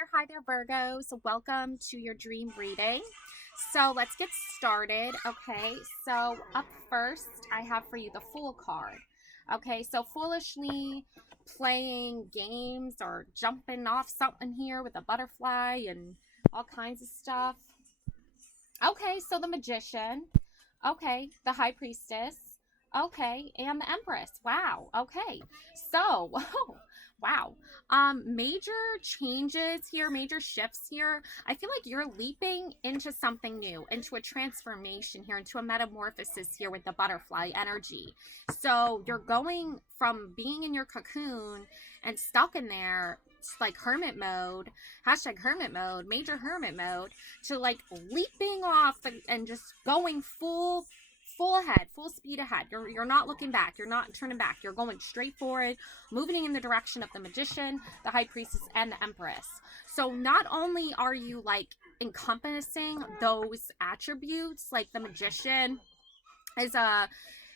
Hi there, Virgos. Welcome to your dream reading. So let's get started. Okay, so up first, I have for you the Fool card. Okay, so foolishly playing games or jumping off something here with a butterfly and all kinds of stuff. Okay, so the Magician. Okay, the High Priestess. Okay, and the Empress. Wow. Okay. So, wow. Major changes here, major shifts here. I feel like you're leaping into something new, into a transformation here, into a metamorphosis here with the butterfly energy. So, you're going from being in your cocoon and stuck in there, like hermit mode, hashtag hermit mode, major hermit mode, to like leaping off and just going full ahead, full speed ahead. You're not looking back. You're not turning back. You're going straight forward, moving in the direction of the Magician, the High Priestess, and the Empress. So not only are you like encompassing those attributes, like the Magician is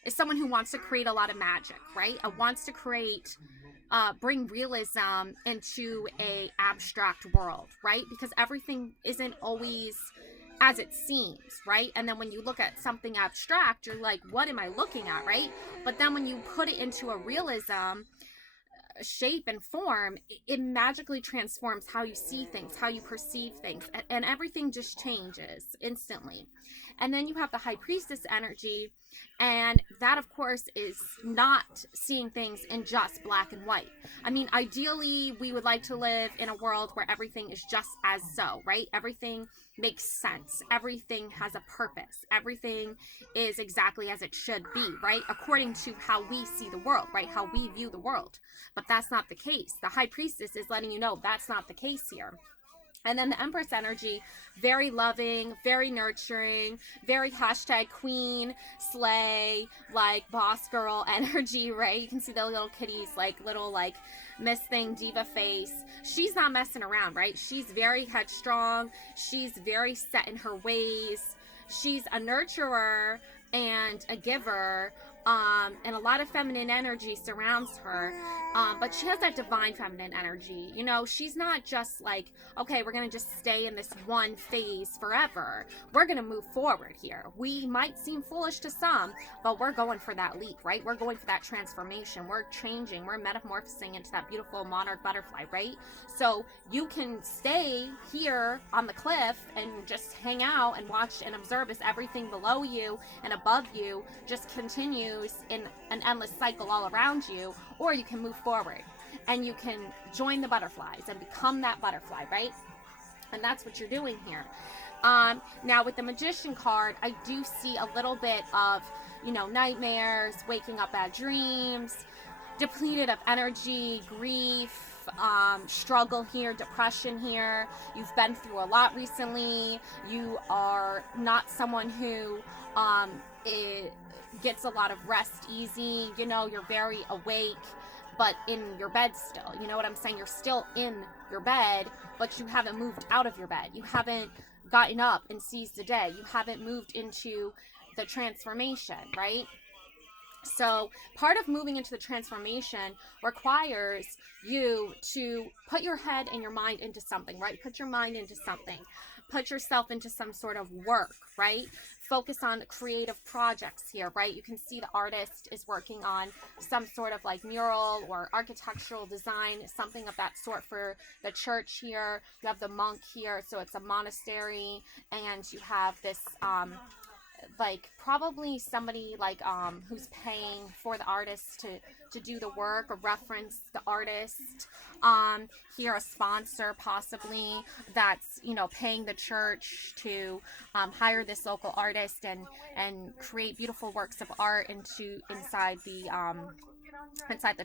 someone who wants to create a lot of magic, right? Wants to create bring realism into a abstract world, right? Because everything isn't always as it seems, right? And then when you look at something abstract, you're like, what am I looking at, right? But then when you put it into a realism shape and form, it magically transforms how you see things, how you perceive things, and everything just changes instantly. And then you have the High Priestess energy, and that, of course, is not seeing things in just black and white. I mean, ideally, we would like to live in a world where everything is just as so, right? Everything makes sense. Everything has a purpose. Everything is exactly as it should be, right? According to how we see the world, right? How we view the world. But that's not the case. The High Priestess is letting you know that's not the case here. And then the Empress energy, very loving, very nurturing, very hashtag queen, slay, like boss girl energy, right? You can see the little kitties, like little like Miss Thing diva face. She's not messing around, right? She's very headstrong. She's very set in her ways. She's a nurturer and a giver, and a lot of feminine energy surrounds her, but she has that divine feminine energy. You know, she's not just like, okay, we're gonna just stay in this one phase forever. We're gonna move forward here. We might seem foolish to some, but we're going for that leap, right? We're going for that transformation. We're changing. We're metamorphosing into that beautiful monarch butterfly, right? So you can stay here on the cliff and just hang out and watch and observe as everything below you and above you just continues in an endless cycle all around you, or you can move forward and you can join the butterflies and become that butterfly, right? And that's what you're doing here. Now with the Magician card, I do see a little bit of, nightmares, waking up bad dreams, depleted of energy, grief, struggle here, depression here. You've been through a lot recently. You are not someone who it gets a lot of rest easy. You're very awake, but in your bed still. You know what I'm saying? You're still in your bed, but you haven't moved out of your bed. You haven't gotten up and seized the day. You haven't moved into the transformation, right? So part of moving into the transformation requires you to put your head and your mind into something, right? Put your mind into something. Put yourself into some sort of work, right? Focus on creative projects here, right? You can see the artist is working on some sort of like mural or architectural design, something of that sort for the church here. You have the monk here, so it's a monastery, and you have this like probably somebody like who's paying for the artist to do the work or reference the artist, here a sponsor possibly that's paying the church to hire this local artist and create beautiful works of art inside the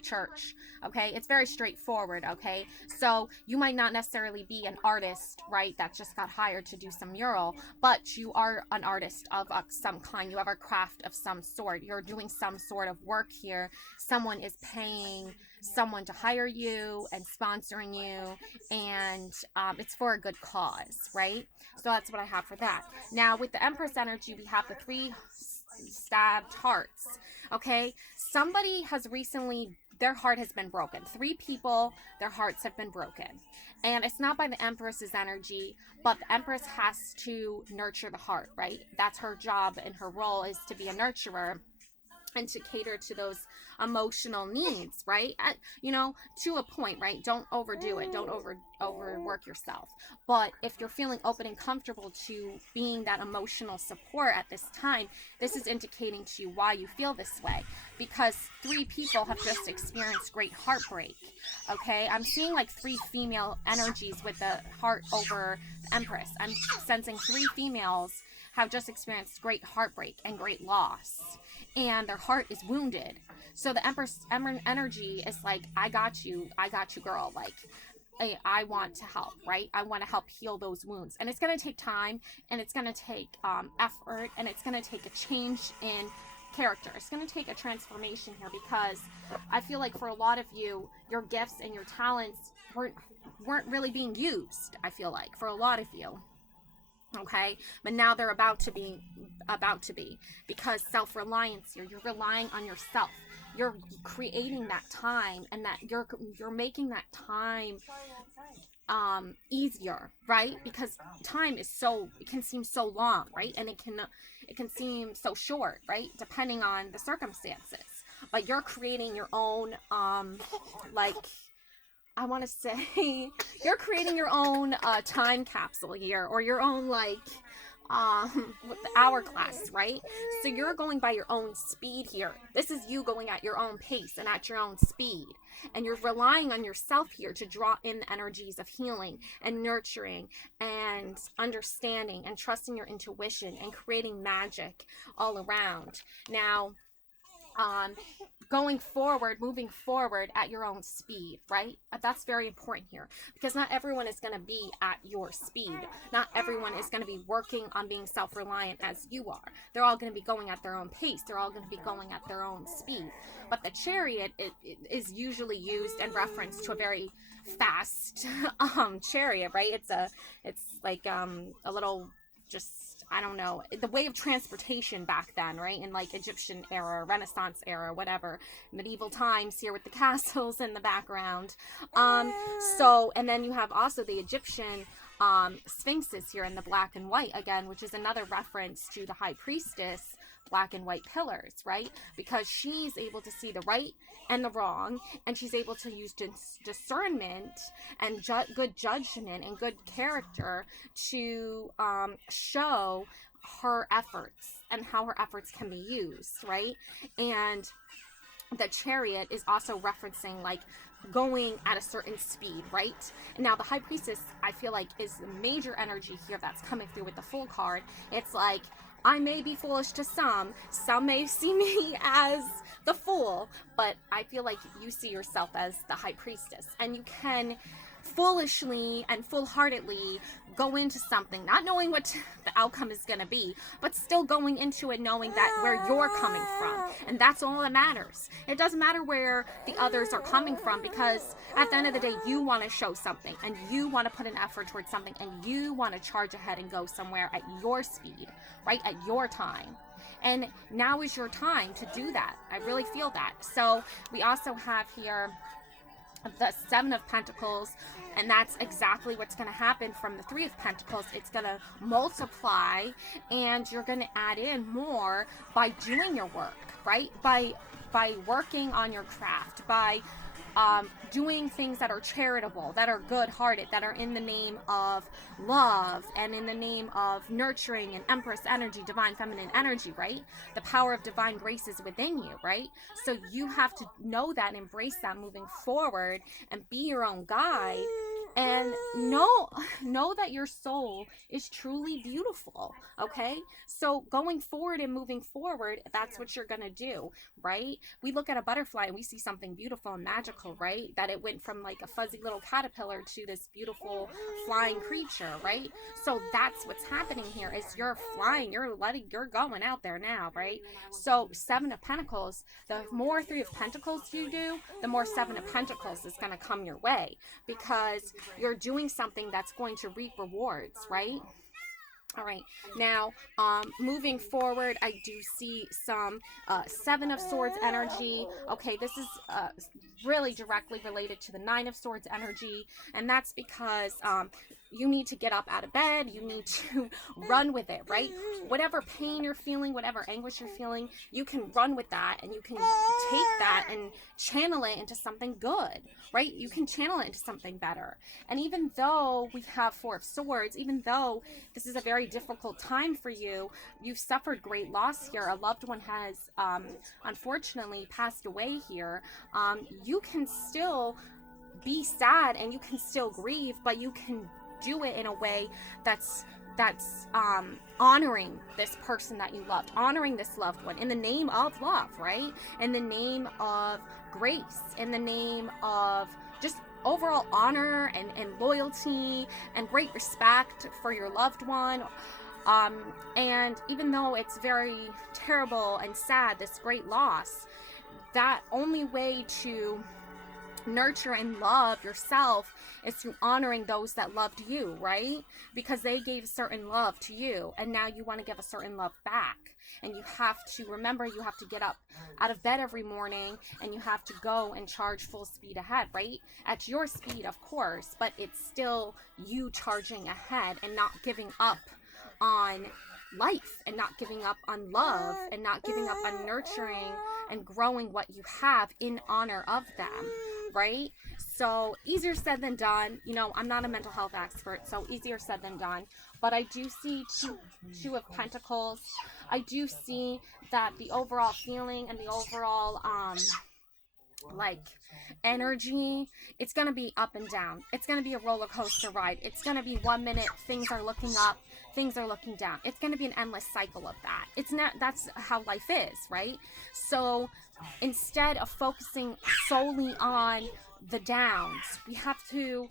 church. Okay, it's very straightforward. Okay, so you might not necessarily be an artist, right, that just got hired to do some mural, but you are an artist of some kind. You have a craft of some sort. You're doing some sort of work here. Someone is paying someone to hire you and sponsoring you, and it's for a good cause, right? So that's what I have for that. Now with the Empress energy, we have the three stabbed hearts. Okay, somebody has recently their heart has been broken. 3 people, their hearts have been broken. And it's not by the Empress's energy, but the Empress has to nurture the heart, right? That's her job, and her role is to be a nurturer and to cater to those emotional needs, right? To a point, right? Don't overdo it. Don't overwork yourself. But if you're feeling open and comfortable to being that emotional support at this time, this is indicating to you why you feel this way. Because 3 people have just experienced great heartbreak. Okay, I'm seeing like 3 female energies with the heart over the Empress. I'm sensing 3 females have just experienced great heartbreak and great loss, and their heart is wounded. So the Empress energy is like, I got you, girl. Like, I want to help, right? I want to help heal those wounds. And it's going to take time, and it's going to take effort, and it's going to take a change in character. It's going to take a transformation here, because I feel like for a lot of you, your gifts and your talents weren't really being used, I feel like, for a lot of you. Okay, but now they're about to be, because self-reliance here, you're relying on yourself. You're creating that time, and that you're making that time easier, right? Because time is it can seem so long, right? And it can seem so short, right? Depending on the circumstances. But you're creating your own I want to say, you're creating your own time capsule here, or your own hourglass, right? So you're going by your own speed here. This is you going at your own pace and at your own speed. And you're relying on yourself here to draw in the energies of healing and nurturing and understanding and trusting your intuition and creating magic all around. Now, moving forward at your own speed, right? That's very important here, because not everyone is going to be at your speed. Not everyone is going to be working on being self-reliant as you are. They're all going to be going at their own pace. They're all going to be going at their own speed. But the Chariot it is usually used and referenced to a very fast chariot, right? It's like a little, just, I don't know, the way of transportation back then, right? In like Egyptian era, Renaissance era, whatever, medieval times here with the castles in the background. And then you have also the Egyptian sphinxes here in the black and white again, which is another reference to the High Priestess, black and white pillars, right? Because she's able to see the right and the wrong, and she's able to use discernment and good judgment and good character to show her efforts and how her efforts can be used, right? And the Chariot is also referencing like going at a certain speed, right? Now the High Priestess, I feel like, is the major energy here that's coming through with the Fool card. It's like, I may be foolish to some may see me as the Fool, but I feel like you see yourself as the High Priestess, and you can foolishly and full-heartedly go into something not knowing what the outcome is going to be, but still going into it knowing that where you're coming from, and that's all that matters. It doesn't matter where the others are coming from, because at the end of the day, you want to show something, and you want to put an effort towards something, and you want to charge ahead and go somewhere at your speed, right, at your time. And now is your time to do that. I really feel that. So we also have here the 7 of Pentacles, and that's exactly what's going to happen from the 3 of Pentacles. It's going to multiply, and you're going to add in more by doing your work, right? By working on your craft, by doing things that are charitable, that are good-hearted, that are in the name of love and in the name of nurturing and Empress energy, divine feminine energy, right? The power of divine grace is within you, right? So you have to know that and embrace that moving forward and be your own guide, and know that your soul is truly beautiful, okay? So going forward and moving forward, that's what you're gonna do, right? We look at a butterfly and we see something beautiful and magical, right? That it went from like a fuzzy little caterpillar to this beautiful flying creature, right? So that's what's happening here, is you're flying, you're going out there now, right? So 7 of Pentacles, the more 3 of Pentacles you do, the more 7 of Pentacles is going to come your way, because you're doing something that's going to reap rewards, right? All right, now moving forward, I do see some Seven of Swords energy. Okay, this is really directly related to the Nine of Swords energy, and that's because you need to get up out of bed, you need to run with it, right? Whatever pain you're feeling, whatever anguish you're feeling, you can run with that, and you can take that and channel it into something good, right? You can channel it into something better. And even though we have Four of Swords, even though this is a very difficult time for you, you've suffered great loss here, a loved one has unfortunately passed away here, you can still be sad and you can still grieve, but you can do it in a way that's honoring this person that you loved, honoring this loved one in the name of love, right? In the name of grace, in the name of just overall honor and loyalty and great respect for your loved one. And even though it's very terrible and sad, this great loss, that only way to nurture and love yourself is through honoring those that loved you, right? Because they gave certain love to you, and now you want to give a certain love back. And you have to remember, you have to get up out of bed every morning and you have to go and charge full speed ahead, right? At your speed, of course, but it's still you charging ahead and not giving up on life and not giving up on love and not giving up on nurturing and growing what you have in honor of them, right? So easier said than done. You know, I'm not a mental health expert, so easier said than done. But I do see two of Pentacles. I do see that the overall feeling and the overall like energy, it's going to be up and down. It's going to be a roller coaster ride. It's going to be 1 minute things are looking up, things are looking down. It's going to be an endless cycle of that. It's not, that's how life is, right? So instead of focusing solely on the downs, we have to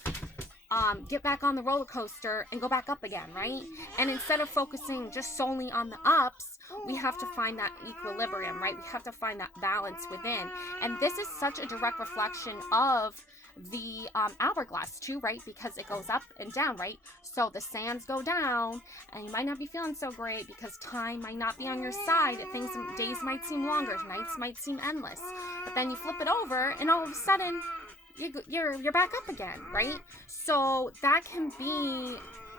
get back on the roller coaster and go back up again, right? And instead of focusing just solely on the ups, we have to find that equilibrium, right? We have to find that balance within. And this is such a direct reflection of the hourglass too, right? Because it goes up and down, right? So the sands go down and you might not be feeling so great because time might not be on your side. Things, days might seem longer, nights might seem endless, but then you flip it over and all of a sudden you're back up again, right? So that can be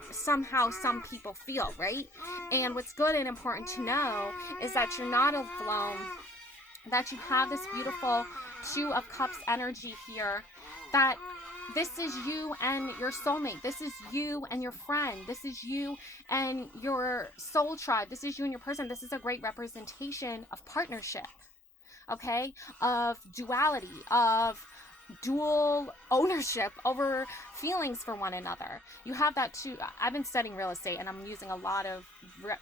somehow some people feel, right? And what's good and important to know is that you're not alone, that you have this beautiful Two of Cups energy here, that this is you and your soulmate. This is you and your friend. This is you and your soul tribe. This is you and your person. This is a great representation of partnership, okay? Of duality, of dual ownership over feelings for one another. You have that too. I've been studying real estate and I'm using a lot of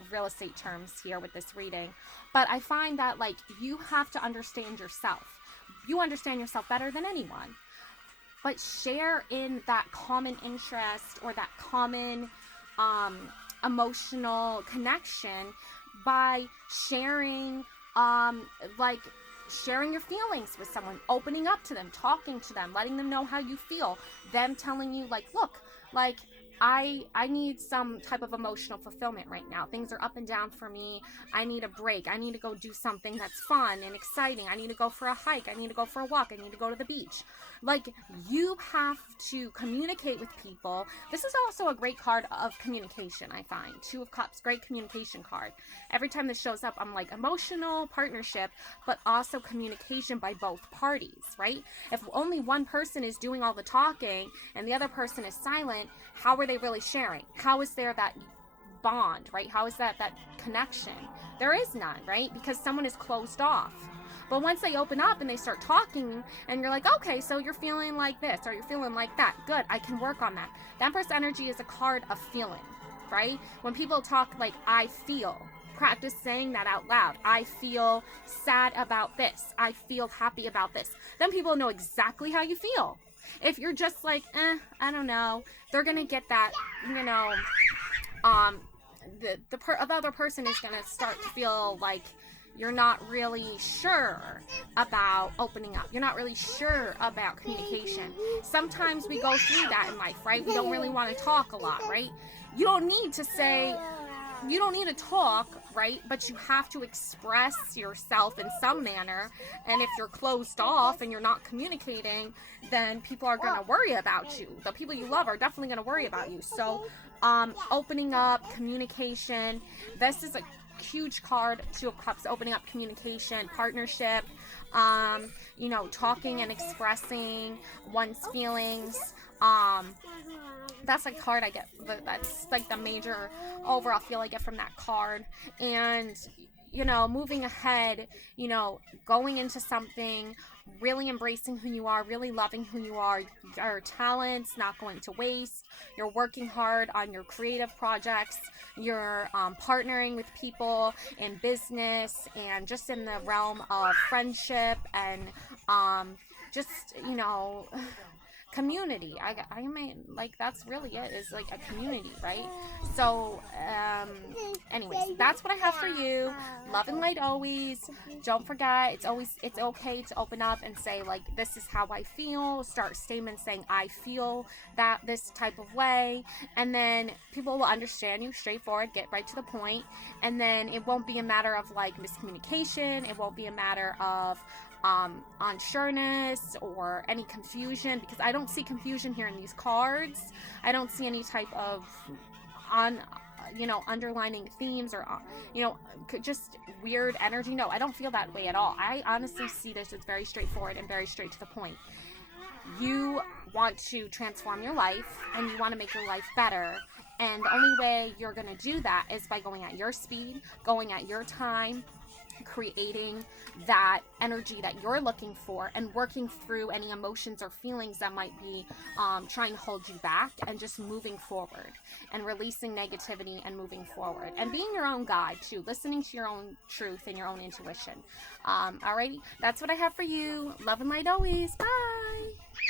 real estate terms here with this reading, but I find that like you have to understand yourself. You understand yourself better than anyone, but share in that common interest or that common emotional connection by sharing like sharing your feelings with someone, opening up to them, talking to them, letting them know how you feel, them telling you like, look, like I need some type of emotional fulfillment right now. Things are up and down for me. I need a break. I need to go do something that's fun and exciting. I need to go for a hike. I need to go for a walk. I need to go to the beach. Like, you have to communicate with people. This is also a great card of communication, I find. Two of Cups, great communication card. Every time this shows up, I'm like, emotional partnership, but also communication by both parties, right? If only one person is doing all the talking and the other person is silent, how are they really sharing? How is there that bond, right? How is that connection? There is none, right? Because someone is closed off. But once they open up and they start talking and you're like, okay, so you're feeling like this or you're feeling like that. Good, I can work on that. The Empress energy is a card of feeling, right? When people talk like, I feel, practice saying that out loud. I feel sad about this. I feel happy about this. Then people know exactly how you feel. If you're just like, I don't know, they're going to get that, you know, the other person is going to start to feel like you're not really sure about opening up. You're not really sure about communication. Sometimes we go through that in life, right? We don't really want to talk a lot, right? You don't need to say, you don't need to talk, right? But you have to express yourself in some manner. And if you're closed off and you're not communicating, then people are going to worry about you. The people you love are definitely going to worry about you. So opening up, communication. This is a huge card. Two of Cups, opening up communication, partnership, you know, talking and expressing one's feelings. That's a card I get. That's like the major overall feel I get from that card. And, you know, moving ahead, you know, going into something, really embracing who you are, really loving who you are, your talents not going to waste. You're working hard on your creative projects. You're partnering with people in business and just in the realm of friendship and just, you know, community. I mean, like, that's really it, is like a community, right? So anyways, that's what I have for you. Love and light always. Don't forget, it's okay to open up and say, like, this is how I feel. Start statements saying I feel that this type of way, and then people will understand you. Straightforward, get right to the point, and then it won't be a matter of like miscommunication. It won't be a matter of unsureness or any confusion, because I don't see confusion here in these cards. I don't see any type of underlining themes or just weird energy. No, I don't feel that way at all. I honestly see this as very straightforward and very straight to the point. You want to transform your life and you want to make your life better, and the only way you're going to do that is by going at your speed, going at your time, creating that energy that you're looking for, and working through any emotions or feelings that might be trying to hold you back, and just moving forward and releasing negativity and moving forward and being your own guide too, listening to your own truth and your own intuition. Alrighty, that's what I have for you. Love and light always. Bye.